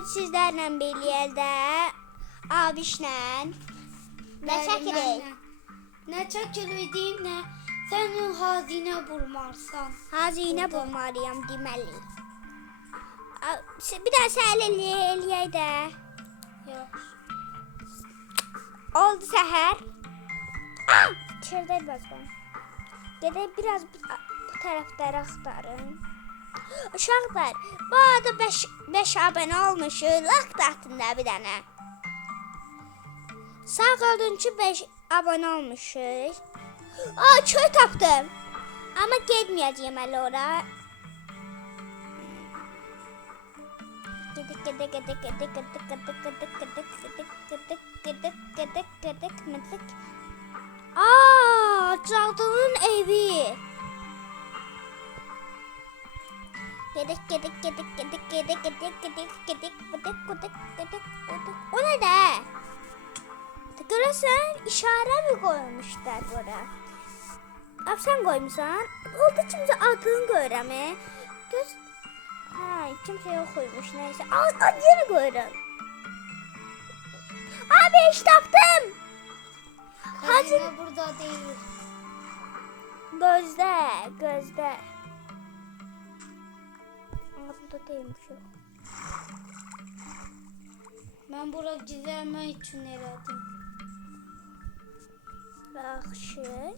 bugün sizlerle birlikte abişle ne çekirik? Ne çekildiğim ne? Sen hazine bulmarsan. Hazine bulmalıyım demeli. Bir daha sen eləyək də. Yok. Oldu səhər. İçeride birazdan. Gedək biraz bu tərəfləri axtarın. Uşaqlar, bu arada 5 abone olmuşuz. Like atın da bir dənə. Sağ olun ki 5 abone olmuşuz. Çöl tapdım. Ama getməyəcəyim hələ ora. Cadının evi. O ne de? Görürsen işare mi koymuşlar buraya? Abi sen koymuşsan. Oldu kimse adını göreme. Göz... Ha, kimse yok koymuş neyse. Al yeni görürüm. Abi iş taptım. Hazine burada değil. Gözde. Burada değilmiş o. Ben buraya gizlenme için elədim. Yaxşı.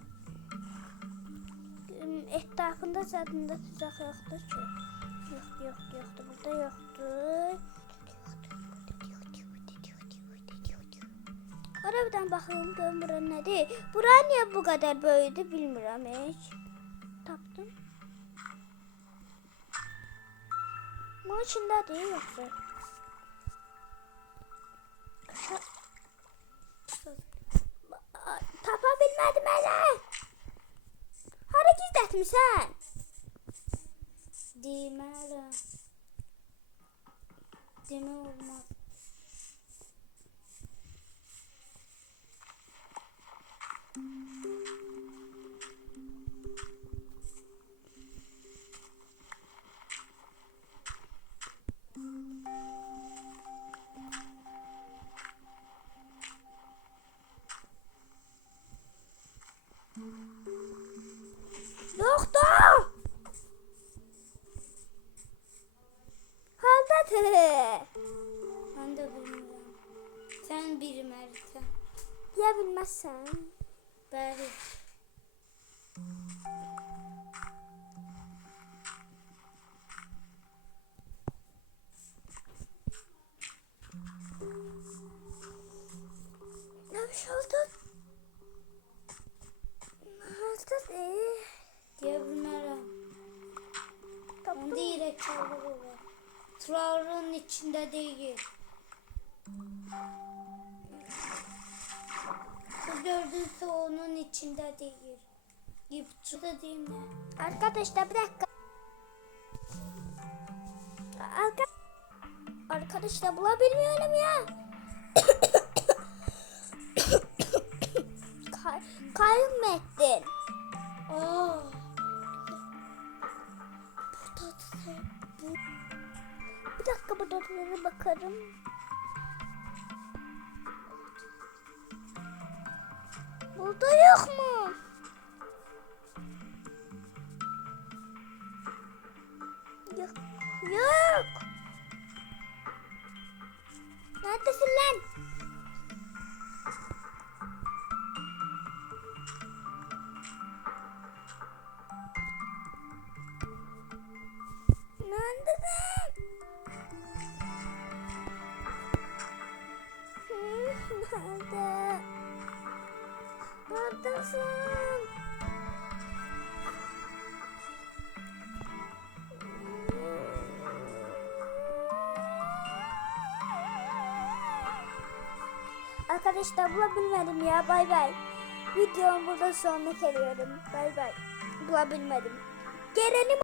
Etrafında zadında tuzaq yoxdur ki. Yoxdur. Burada yoxdur. Arabadan baxayım görüm bura nədir. Bura niyə bu qədər böyüdü bilmirəm heç. Tapdım. Bunun içindədir yoxsa? Tapa bilmədim hələ. Hara gizlətmisən? Deməli. Demə olmaz. Yoxdur. Haldadır. Ben de bilmirəm. Sen bilmərsən. Ya bilməzsən. Bəli. Nə bir şey oldu? Haldadır. Deyə bilmərəm. Tapdım. Onda irək çalığı var. Trağın içinde değil. Kız gördüyse onun içinde değil. Yıpçı da değil mi? Arkadaşlar bir dakika. Arkadaşlar bulabilmiyorum ya. Kaybettin. Aa. Bu. Bir dakika burada bir bakarım. Burada yok mu? Yok. Neredesin lan? Neredesin? Nerede? Neredesin? Arkadaşlar bulabilmedim ya, bay bay. Videomu burada sonuna geliyorum. Bay bay. Bulabilmedim. Gelelim.